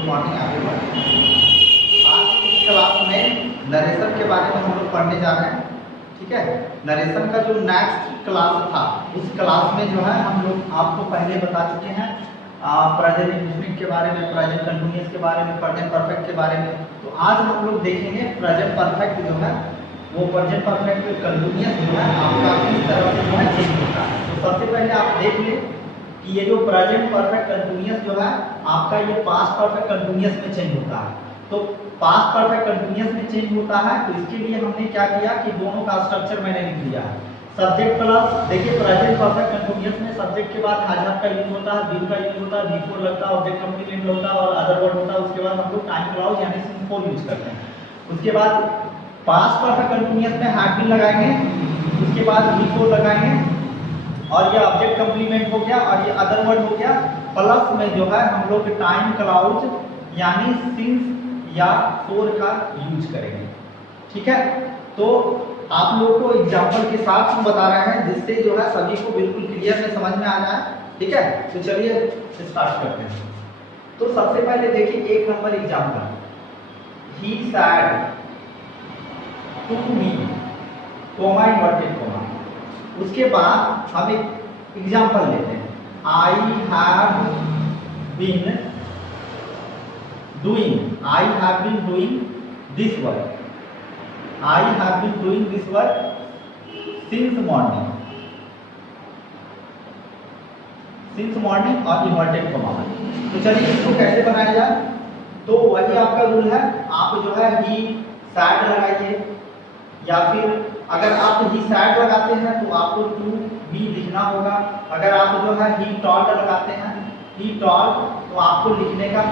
Good morning everyone. आज की class में नरेशन के बारे में हम लोग पढ़ने जा रहे हैं। ठीक है, नरेशन का जो नेक्स्ट क्लास था उस क्लास में जो है हम लोग आपको पहले बता चुके हैं प्रेजेंट इंडेफिनिट के बारे में, प्रेजेंट कंटिन्यूअस के बारे में, प्रेजेंट परफेक्ट के बारे में। तो आज हम लोग देखेंगे प्रेजेंट परफेक्ट जो है वो प्रेजेंट परफेक्ट कंटिन्यूअस जो है आपका किस तरह से जो है चेंज होता है। तो सबसे पहले आप देख लें कि ये जो प्रेजेंट परफेक्ट कंटिन्यूअस जो है आपका ये पास्ट परफेक्ट कंटिन्यूअस में चेंज होता है। तो पास्ट परफेक्ट कंटिन्यूअस में चेंज होता है तो इसके लिए हमने क्या किया कि दोनों का स्ट्रक्चर मैंने लिख दिया है। सब्जेक्ट प्लस, देखिए प्रेजेंट परफेक्ट कंटिन्यूअस में सब्जेक्ट के बाद हैज का यूज होता है, बीन का यूज होता है, बिफोर लगता है, ऑब्जेक्ट कंप्लीमेंट होता है और अदर वर्ड होता है। उसके बाद हम लोग टाइम क्लॉज यानी सिंस फोर यूज करते हैं। उसके बाद पास्ट परफेक्ट कंटिन्यूअस में हैड बीन लगाएंगे, उसके बाद बिफोर लगाएंगे और ये ऑब्जेक्ट कंप्लीमेंट हो गया और ये अदर वर्ड हो गया। प्लस में जो है हम लोग टाइम क्लाउज यानी सिंस या फोर का यूज करेंगे। ठीक है, तो आप लोगों को एग्जांपल के साथ हम बता रहे हैं जिससे जो है सभी को बिल्कुल क्लियर में समझ में आ जाए। ठीक है, तो चलिए स्टार्ट करते हैं। तो सबसे पहले देखिए एक number example, he said to me comma inverted comma. उसके बाद हम एक एग्जांपल लेते हैं, I have been doing, I have been doing this work, I have been doing this work since morning, since morning और इन्वर्टेड कोमा। तो चलिए इसको कैसे बनाया जाए। तो वही आपका रूल है, आप जो है ही सैड लगाइए या फिर अगर आप ही सैड लगाते हैं तो आपको टू बी लिखना होगा। अगर आप जो है ही टॉल्ड लगाते हैं, ही टॉल्ड, तो आपको लिखने का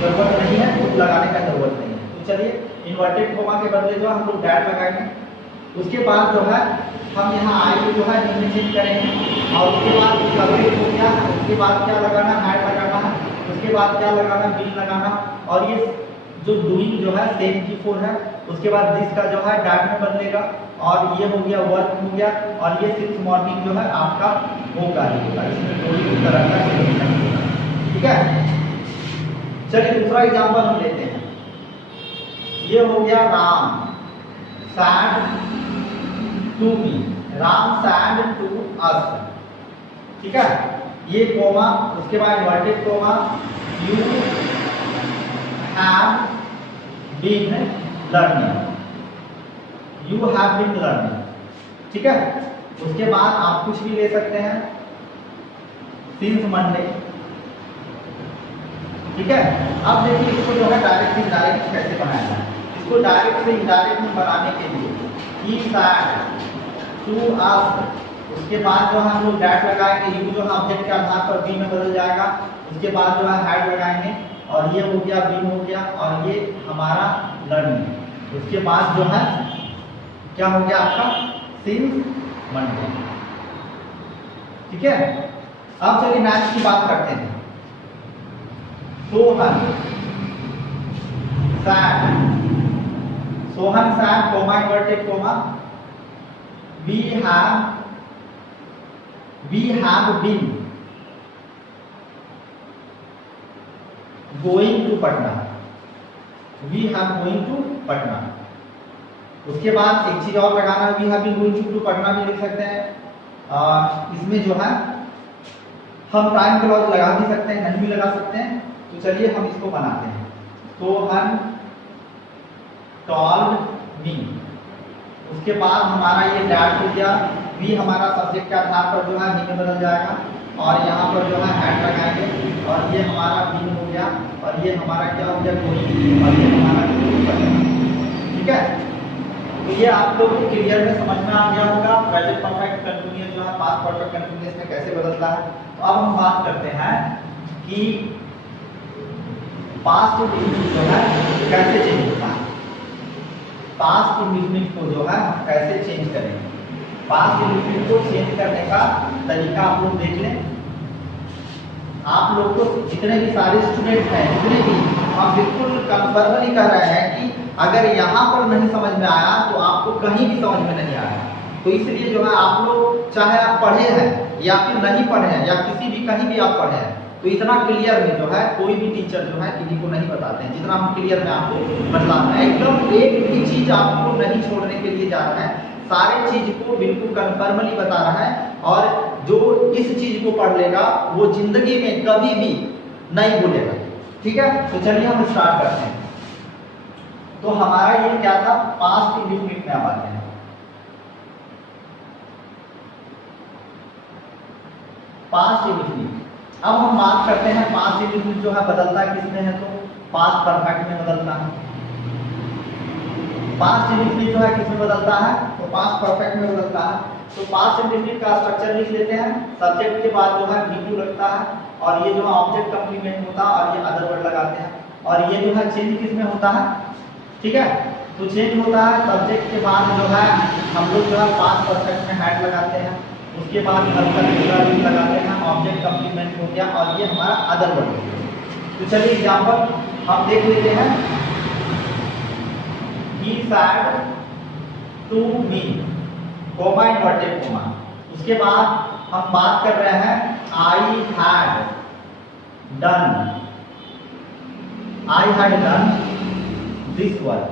जरूरत नहीं है, तो लगाने का जरूरत नहीं है। तो चलिए इन्वर्टेड कोमा के बदले जो हम लोग डैट लगाएंगे। उसके बाद जो है हम यहाँ आई को जो है डी में चेंज करेंगे और उसके बाद सब्जेक्ट हो गया, उसके बाद क्या लगाना, हैड लगाना है, उसके बाद क्या लगाना, बीन लगाना और ये जो डूइंग जो है सेम की फोर है। उसके बाद दिस का जो है डैट में बदलेगा और ये हो गया वर्क हो गया और ये सिंस मॉर्निंग जो है आपका होगा ही होगा। इसमें कोई भी तरह का चेंज नहीं होगा। ठीक है, चलिए दूसरा एग्जांपल हम लेते हैं। ये हो गया Ram said to me, Ram said to us. ठीक है, ये कोमा, उसके बाद inverted comma, you have been learning, you have been learning. ठीक है, उसके बाद आप कुछ भी ले सकते हैं, सिंस मंडे। ठीक है, अब देखिए इसको जो है डायरेक्ट से इनडायरेक्ट कैसे बनाया जाए। इसको डायरेक्ट से इनडायरेक्ट में बनाने के लिए ही सैड टू अस, उसके बाद जो है हम लोग डैट लगाएंगे, यू जो है ऑब्जेक्ट के आधार पर बी में बदल जाएगा। उसके बाद जो है हैड लगाएंगे और ये हो गया बीन हो गया और ये हमारा लर्निंग। उसके बाद जो है क्या हो गया आपका सिंस मंडे। ठीक है, अब चलिए नेक्स्ट की बात करते हैं। Sohan said, Sohan said comma inverted comma, we have been going to Patna, we have going to Patna. उसके बाद एक चीज और लगाना, we have been going to Patna भी लिख सकते हैं। इसमें जो है हम टाइम क्लॉज लगा भी सकते हैं, नहीं भी लगा सकते हैं। तो चलिए हम इसको बनाते हैं। सोहन टॉल्ड मी, उसके बाद हमारा ये डैट हो गया, वी हमारा सब्जेक्ट के आधार पर जो है मी में बदल जाएगा और यहाँ पर जो है हैड लगाएंगे और ये हमारा बीन हो गया और ये हमारा क्या हो गया गोइंग और ये हमारा पटना। ठीक है, तो ये आप लोग को क्लियर में समझ में आ गया होगा प्रेजेंट परफेक्ट कंटिन्यूअस जो है पास्ट परफेक्ट कंटिन्यूअस में कैसे बदलता है। तो अब हम बात करते हैं कि पास्ट इंडेफिनिट जो है कैसे चेंज होता है। पास्ट इंडेफिनिट को जो है हम कैसे चेंज करेंगे। पास्ट इंडेफिनिट को चेंज करने का तरीका आप लोग देख लें। आप लोग को जितने भी सारे स्टूडेंट हैं, जितने भी, हम बिल्कुल कंफर्मली कह रहे हैं कि अगर यहाँ पर नहीं समझ में आया तो आपको कहीं भी समझ में नहीं आया। तो इसलिए जो है आप लोग चाहे आप पढ़े हैं या फिर नहीं पढ़े हैं या किसी भी कहीं भी आप पढ़े हैं, तो इतना क्लियर में जो है कोई भी टीचर जो है किसी को नहीं बताते हैं, जितना हम क्लियर में आपको बता रहे हैं। एकदम एक भी चीज आपको नहीं छोड़ने के लिए जा रहे हैं, सारे चीज को बिल्कुल कन्फर्मली बता रहा है। और जो इस चीज को पढ़ लेगा वो जिंदगी में कभी भी नहीं भूलेगा। ठीक है, तो चलिए हम स्टार्ट करते हैं। तो हमारा ये क्या था, पास्ट इंडेफिनिट में अब आते हैं। पास्ट इंडेफिनिट, अब हम बात करते हैं पास्ट इंडेफिनिट जो है बदलता किसमें है, तो पास्ट परफेक्ट में बदलता है। पास्ट इंडेफिनिट जो है किसमें बदलता है, तो पास्ट परफेक्ट में बदलता है। तो पास्ट इंडेफिनिट का स्ट्रक्चर लिख लेते हैं। सब्जेक्ट के बाद जो है V2 लगता है, और ये जो है ऑब्जेक्ट कंप्लीमेंट होता है, और ये अदर वर्ड लगाते हैं। और ये जो है चेंज किसमें होता है, ठीक है, तो चेंज होता है सब्जेक्ट के बाद जो है हम लोग जो है पास्ट परफेक्ट में हैड लगाते हैं, उसके बाद लगाते हैं, ऑब्जेक्ट कंप्लीमेंट हो गया, और ये हमारा अदर वर्ड हो गया। तो चलिए एग्जांपल हम देख लेते हैं। He said to me, coma inverted comma. उसके बाद हम बात कर रहे हैं I had done this work,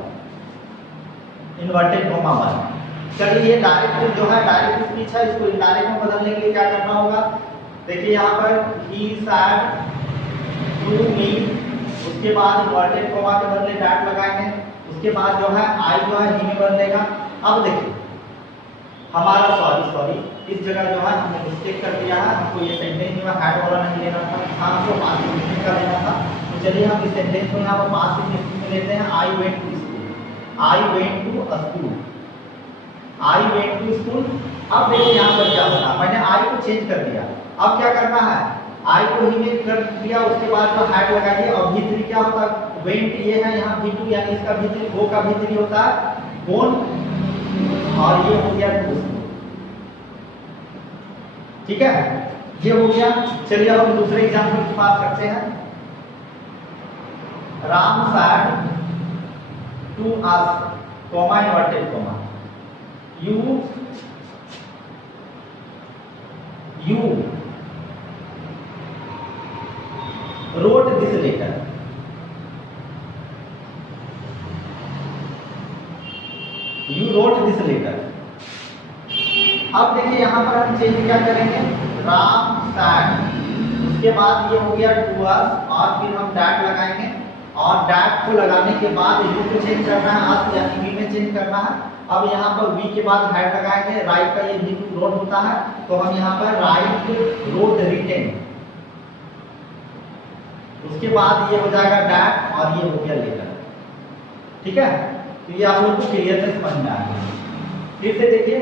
inverted coma work. चलिए ये डायरेक्ट जो है डायरेक्ट स्पीच है, इसको इनडायरेक्ट में बदलने के लिए क्या करना होगा, देखिए यहाँ पर he said to me, उसके बाद इन्वर्टेड कोमा के बदले डैट लगाएंगे, उसके बाद जो है आई जो है ही में बदलेगा। अब देखिए हमारा सॉरी इस जगह जो है हमने मिस्टेक कर दिया है, हमको ये सेंटेंस जो है हैड वाला नहीं लेना था, हमको पास्ट इंडेफिनिट का लेना था। तो चलिए हम इस सेंटेंस को यहाँ पर पास्ट इंडेफिनिट में लेते हैं। I went to school, I went to school, I went to school. अब देखिए यहाँ पर क्या होगा, मैंने आई को चेंज कर दिया, अब क्या करना है, आई को ही में कर दिया, उसके बाद जो हैड लगाइए। और V3 क्या होता है, वेंट ये है, यहाँ V2 यानी इसका V3, वो का V3 होता है गोन, और ये हो गया टू। ठीक है, ये हो गया। चलिए अब हम दूसरे एग्जांपल की बात करते हैं। Ram said to us, coma inverted coma, you wrote this letter, you wrote this letter। अब देखिए यहाँ पर हम चेंज क्या करेंगे, राम said, उसके बाद ये हो गया to us, और फिर हम डैट लगाएंगे, और डैट को लगाने के बाद यू को चेंज करना है, us यानी वी में चेंज करना है। अब यहाँ पर वी के बाद हैड लगाएंगे, राइट का ये V2 रोट होता है, तो हम यहाँ पर राइट रोट रिटेन, उसके बाद ये हो जाएगा डैट, और ये हो गया लेटर। ठीक है, तो ये आप लोग को क्लियर से समझ में आ गया। फिर से देखिए,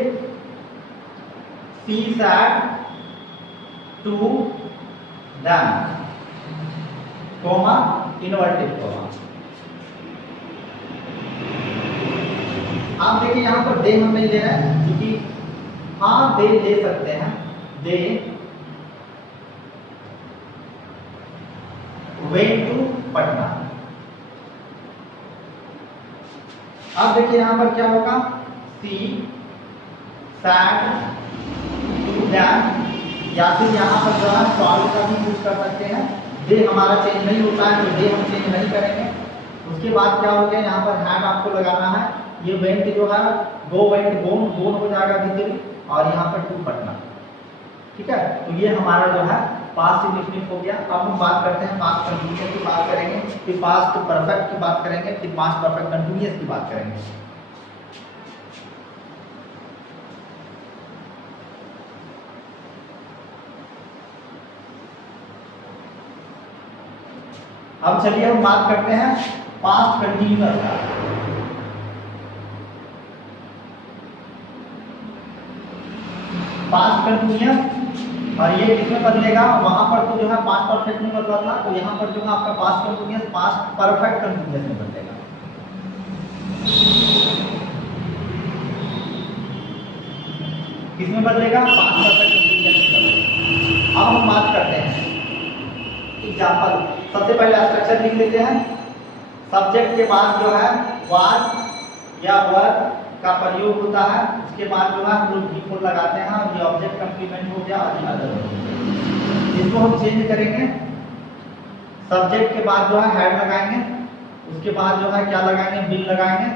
She said to them, coma inverted coma. आप देखिए यहाँ पर दे हम नहीं ले रहे हैं, क्योंकि हाँ दे ले सकते हैं, दे went to पटना। अब देखिए यहाँ पर क्या होगा, She said to them, या फिर यहाँ पर जो है सॉल्व का भी यूज कर सकते हैं। दे हमारा चेंज नहीं होता है, तो दे हम चेंज नहीं करेंगे। उसके बाद क्या हो गया, यहाँ पर हैड आपको लगाना है, ये वेंट जो है गो वेंट गोन, गोन हो जाएगा भीतरी, और यहाँ पर टू पटना। ठीक है, तो ये हमारा जो है पास्ट इंडेफिनिट हो गया। अब हम बात करते हैं पास्ट कंटिन्यूअस की बात करेंगे, फिर पास्ट परफेक्ट की बात करेंगे, फिर पास्ट परफेक्ट कंटिन्यूअस की बात करेंगे। अब चलिए हम बात करते हैं पास्ट कंटिन्यूअस का। पास्ट कंटिन्यूअस, और ये किसमें बदलेगा, वहां पर तो जो है पास्ट परफेक्ट में बदला था, तो यहाँ पर जो है आपका past continuous past perfect continuous में बदलेगा। किसमें बदलेगा, पास्ट परफेक्ट कंटिन्यूअस में बदलेगा। अब हम बात करते हैं एग्जांपल। सबसे पहले स्ट्रक्चर लिख लेते हैं। सब्जेक्ट के बाद जो है वाज या वर का प्रयोग होता है, उसके बाद जो है हम लोग V4 लगाते हैं, और ये ऑब्जेक्ट कंप्लीमेंट हो गया, और ये अदर। इसको हम चेंज करेंगे, सब्जेक्ट के बाद जो है हैड लगाएंगे, उसके बाद जो है क्या लगाएंगे, बिल लगाएंगे,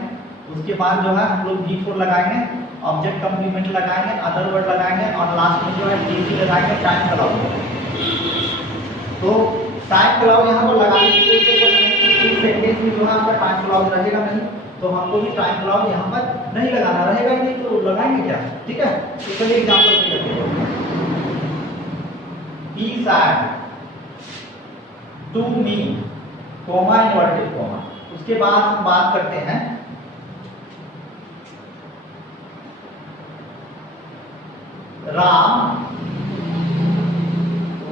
उसके बाद जो है हम लोग V4 लगाएंगे, ऑब्जेक्ट कंप्लीमेंट लगाएंगे, अदर वर्ड लगाएंगे और लास्ट में जो है TC लगाएंगे, टाइम क्लाउड। तो टाइम क्लाउड यहाँ पर लगाने की कोई सेंटेंस में जो है आपका टाइम क्लाउड रहेगा नहीं, तो हमको भी टाइम क्लाउड यहाँ पर नहीं लगाना रहेगा ही नहीं, तो लगाएंगे क्या, ठीक है। तो चलिए एग्जाम्पल पे करते हैं। He said to me, comma inverted comma, उसके बाद हम बात करते हैं Ram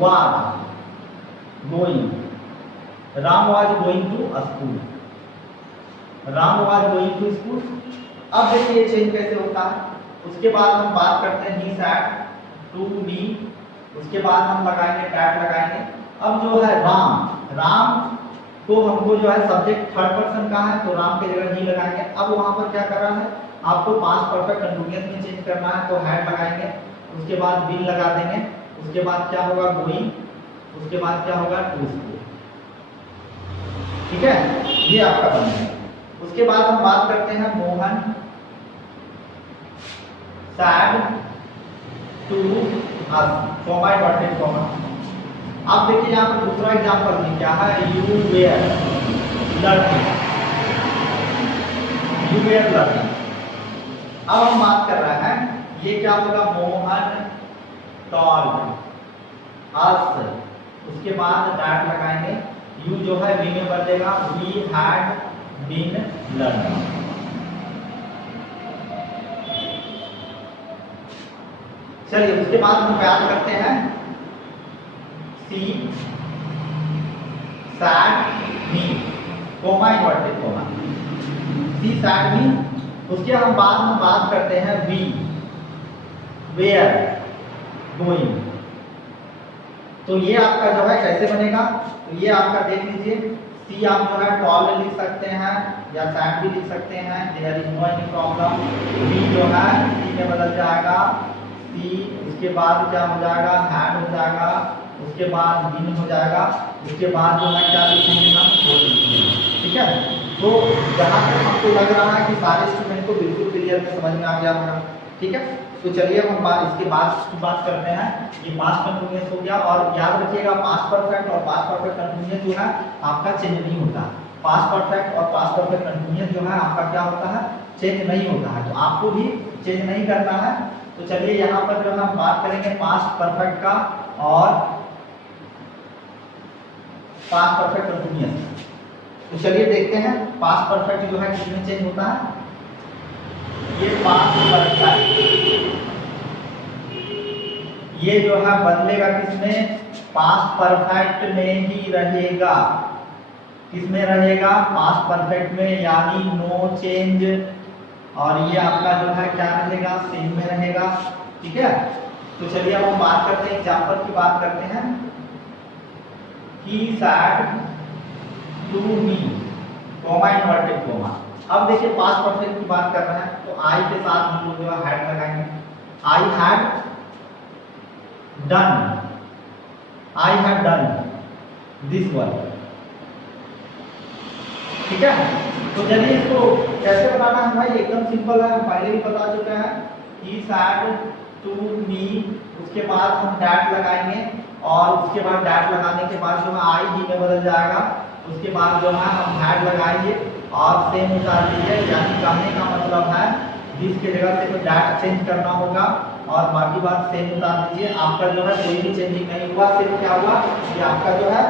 was going, Ram was going to school, Ram was going to school। अब देखिए चेंज कैसे होता है। उसके बाद हम बात करते हैं he said to me, उसके बाद हम लगाएंगे that लगाएंगे। अब जो है राम तो हमको जो है सब्जेक्ट थर्ड पर्सन का है, तो राम की जगह ही लगाएंगे। अब वहां पर क्या कर रहा है, आपको पास्ट परफेक्ट कंटीन्यूअस में चेंज करना है, तो हैड लगाएंगे, उसके बाद बिल लगा देंगे, उसके बाद क्या होगा गोइंग, उसके बाद क्या होगा टू स्कूल, ठीक है, ये आपका बन गया। उसके बाद हम बात करते हैं Mohan said to us, comma inverted comma. अब देखिए यहाँ पर दूसरा एग्जांपल भी क्या है, you were learning, you were learning. अब हम बात कर रहे हैं, ये क्या होगा, मोहन टॉल्ड अस, उसके बाद दैट लगाएंगे, यू जो है वी में बदलेगा, वी हैड बीन लर्निंग। चलिए उसके बाद हम बात करते हैं सी सैड मी, कॉमा इन्वर्टेड कॉमा, सी सैड मी। उसके हम बाद में बात करते हैं वी वेयर गोइंग। तो ये आपका जो है कैसे बनेगा, तो ये आपका देख लीजिए, सी आप जो है टॉल लिख सकते हैं या सैड भी लिख सकते हैं, there is no any problem. We जो है सी में बदल जाएगा, सी उसके बाद क्या हो जाएगा, हैड हो जाएगा, उसके बाद बिन हो जाएगा, उसके बाद जो है क्या लिखेंगे हम, वो लिखेंगे, ठीक है। तो जहाँ तक हमको लग रहा है कि सारे स्टूडेंट को बिल्कुल क्लियर में समझ में आ गया होगा, ठीक है। तो चलिए हम इसके बाद की बात करते हैं। ये पास्ट कंटीन्यूअस हो गया, और याद रखिएगा पास्ट परफेक्ट और पास्ट परफेक्ट कंटीन्यूअस जो है आपका चेंज नहीं होता। पास्ट परफेक्ट और पास्ट परफेक्ट कंटीन्यूअस जो है आपका क्या होता है, चेंज नहीं होता है, तो आपको भी चेंज नहीं करना है। तो चलिए यहाँ पर जो है हम बात करेंगे पास्ट परफेक्ट का और पास्ट परफेक्ट कंटीन्यूअस। तो चलिए देखते हैं पास्ट परफेक्ट जो है किसमें चेंज होता है। ये पास्ट परफेक्ट ये जो है बदलेगा किसमें, पास्ट परफेक्ट में ही रहेगा। किसमें रहेगा, पास्ट परफेक्ट में, यानी नो चेंज। और ये आपका जो है क्या रहेगा, सेम में रहेगा, ठीक है। तो चलिए अब हम बात करते हैं, एग्जांपल की बात करते हैं। He said to me, comma inverted comma. अब देखिए पास्ट परफेक्ट की बात कर रहे हैं, तो आई के साथ हम लोग जो है हैड लगाएंगे। I had done, I have done this work, ठीक है। तो चलिए इसको कैसे बनाना है भाई, एकदम सिंपल है, पहले भी बता चुके हैं। He said to me, उसके बाद हम दैट लगाएंगे, और उसके बाद डैट लगाने के बाद जो है आई ही में बदल जाएगा। उसके बाद जो है हम हैड लगाएंगे और सेम उतार दीजिए, यानी कहने का मतलब है दिस के जगह से तो डैट चेंज करना होगा और बाकी बात सेम उतार दीजिए। आपका जो है कोई भी चेंजिंग नहीं हुआ, सिर्फ क्या हुआ कि आपका जो है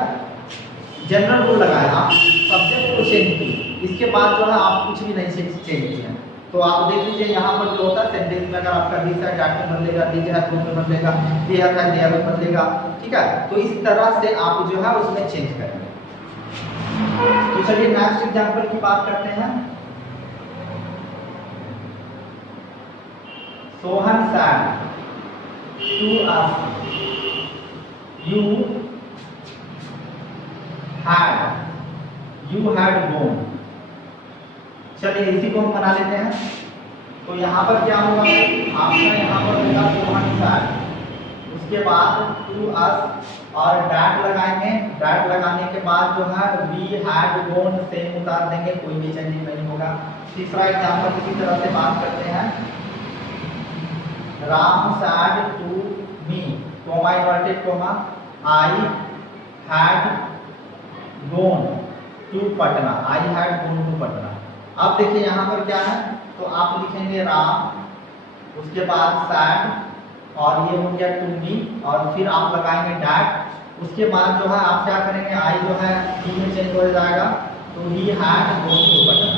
जनरल रूल लगाया, आप सब्जेक्ट को चेंज किए, इसके बाद जो है आप कुछ भी नहीं चेंज किए। तो आप देख लीजिए यहाँ पर जो होता है सेंटेंस में, अगर आपका दिस है डैट में बदलेगा, दिस है टू में बदलेगा, देयर है देयर में बदलेगा, ठीक है। तो इस तरह से आप जो है उसमें चेंज करेंगे। तो चलिए नेक्स्ट एग्जांपल की बात करते हैं। Sohan said to us, you had gone। चलिए इसी को हम बना लेते हैं। तो यहाँ पर क्या होगा, आपका यहाँ पर होगा सोहन said, उसके उसके बाद टू अस और डैट लगाएंगे। डैट लगाने के बाद जो है वी हैड गोन सेम उतार देंगे, कोई भी चेंजिंग नहीं होगा। तीसरा एग्जांपल इसी तरह से बात करते हैं। Ram said to me, comma inverted comma, I had gone to Patna, I had gone to Patna. अब देखिए यहाँ पर क्या है, तो आप लिखेंगे राम, उसके बाद सैड और ये हो गया टू मी और फिर आप लगाएंगे डैट। उसके बाद जो है आप क्या करेंगे, आई जो है ही में चेंज हो जाएगा, तो he had gone to Patna,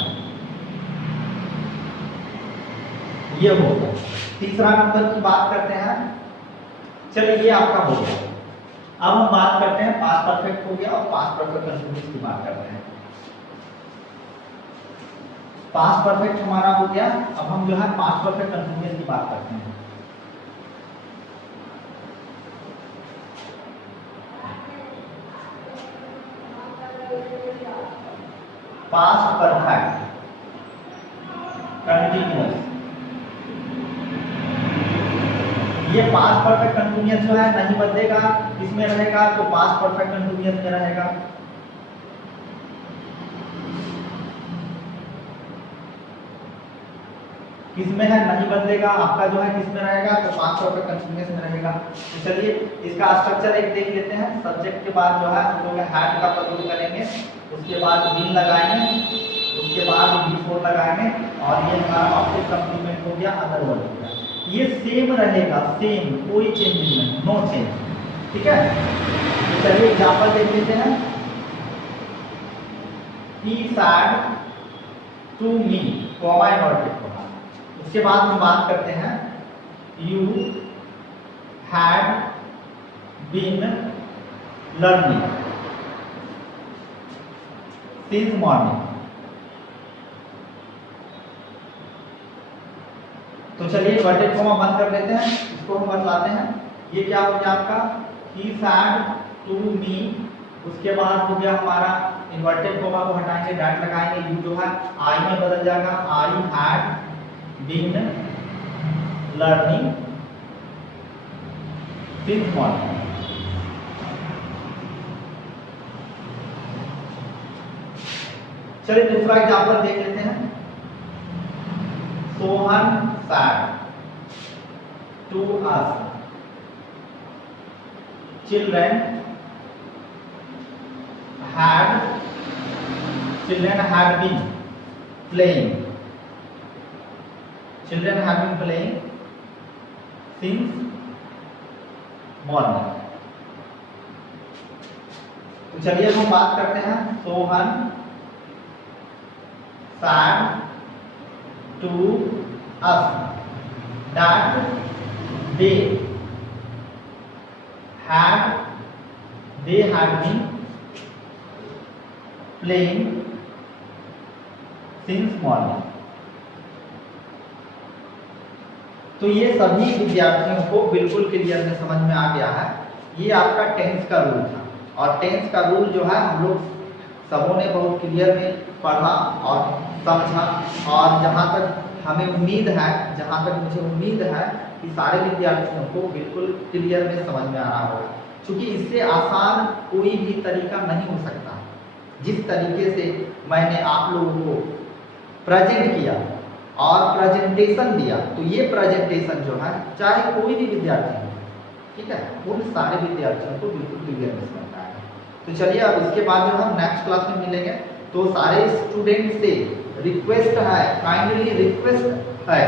ये हो गया। तीसरा नंबर की बात करते हैं। चलिए ये आपका हो गया। अब हम बात करते हैं पास्ट परफेक्ट हो गया और पास्ट परफेक्ट कंटिन्यूअस की बात करते हैं। पास्ट परफेक्ट हमारा हो गया, अब हम जो है पास्ट परफेक्ट कंटिन्यूअस की बात करते हैं। पास्ट परफेक्ट कंटिन्यूअस, ये पास्ट परफेक्ट कंटिन्यूअस जो है नहीं बदलेगा, किसमें रहेगा, तो पास्ट परफेक्ट कंटिन्यूअस में रहेगा। किसमें है, नहीं बदलेगा, आपका जो है किसमें रहेगा, तो पास्ट परफेक्ट कंटिन्यूअस में रहेगा। तो चलिए इसका स्ट्रक्चर एक देख लेते हैं। सब्जेक्ट के बाद जो है हम लोग हैड का प्रयोग करेंगे, उसके बाद बीन लगाएंगे, उसके बाद बिफोर लगाएंगे और ये हमारा ऑब्जेक्ट कंप्लीमेंट हो गया, अदर वर्ड हो गया। ये सेम रहेगा, सेम, कोई चेंज नहीं, नो चेंज, ठीक है। तो चलिए एग्जांपल देख लेते हैं। He said to me, comma inverted comma. उसके बाद हम बात करते हैं you had been learning since morning. तो चलिए इन्वर्टेड कॉमा बंद कर लेते हैं, इसको हम बतलाते हैं। ये क्या हो गया आपका, ही सैड टू मी, उसके बाद हो गया हमारा इन्वर्टेड कॉमा को हटाएंगे, डैट लगाएंगे, यू जो है आई में बदल जाएगा, I had been learning since morning. चलिए दूसरा एग्जांपल देख लेते हैं। Sohan said to us, children had been playing, children have been playing since morning। तो चलिए हम बात करते हैं। Sohan said to us that they had been playing since morning। तो ये सभी विद्यार्थियों को बिल्कुल क्लियर में समझ में आ गया है। ये आपका टेंस का रूल था और टेंस का रूल जो है हम लोग सबों ने बहुत क्लियर में पढ़ा और समझा, और जहाँ तक हमें उम्मीद है, जहाँ तक मुझे उम्मीद है कि सारे विद्यार्थियों को बिल्कुल क्लियर में समझ में आ रहा होगा, क्योंकि इससे आसान कोई भी तरीका नहीं हो सकता। जिस तरीके से मैंने आप लोगों को प्रेजेंट किया और प्रेजेंटेशन दिया, तो ये प्रेजेंटेशन जो है चाहे कोई भी विद्यार्थी हो, ठीक है, उन सारे विद्यार्थियों को बिल्कुल क्लियर में समझ में आएगा। तो चलिए अब इसके बाद जो हम नेक्स्ट क्लास में मिलेंगे, तो सारे स्टूडेंट से रिक्वेस्ट है, काइंडली रिक्वेस्ट है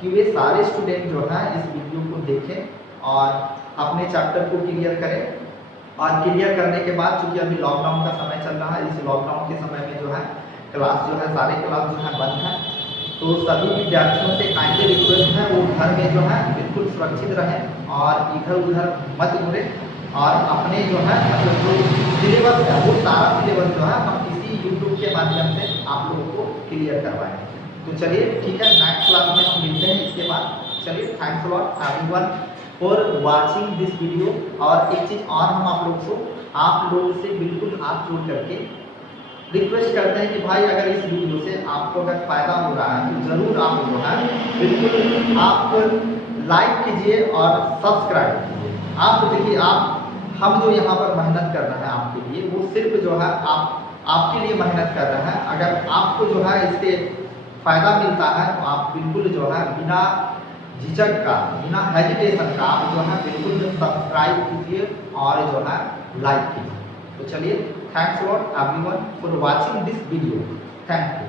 कि वे सारे स्टूडेंट जो है इस वीडियो को देखें और अपने चैप्टर को क्लियर करें। और क्लियर करने के बाद, चूंकि अभी लॉकडाउन का समय चल रहा है, इस लॉकडाउन के समय में जो है क्लास जो है सारे क्लास जो है बंद है, तो सभी विद्यार्थियों से काइंडली रिक्वेस्ट है वो घर में जो है बिल्कुल सुरक्षित रहें और इधर उधर मत घूमें और अपने जो है मतलब जो सिलेबस है वो सारा सिलेबस जो है हम इसी यूट्यूब के माध्यम से आप लोगों को क्लियर करवाएं। तो चलिए ठीक है, नेक्स्ट क्लास में हम मिलते हैं इसके बाद। चलिए thanks a lot everyone for watching this video. और एक चीज़ और हम आप लोगों से बिल्कुल हाथ जोड़ करके रिक्वेस्ट करते हैं कि भाई अगर इस वीडियो से आपको अगर फ़ायदा हो रहा है तो ज़रूर आप जो है बिल्कुल आप लाइक कीजिए और सब्सक्राइब कीजिए। आप देखिए, आप हम जो यहाँ पर मेहनत कर रहे हैं आपके लिए, वो सिर्फ जो है आपके लिए मेहनत कर रहे हैं। अगर आपको जो है इससे फ़ायदा मिलता है तो आप बिल्कुल जो है बिना झिझक का, बिना हेजिटेशन का आप जो है बिल्कुल सब्सक्राइब कीजिए और जो है लाइक कीजिए। तो चलिए, thanks lot everyone for watching this video. Thank you.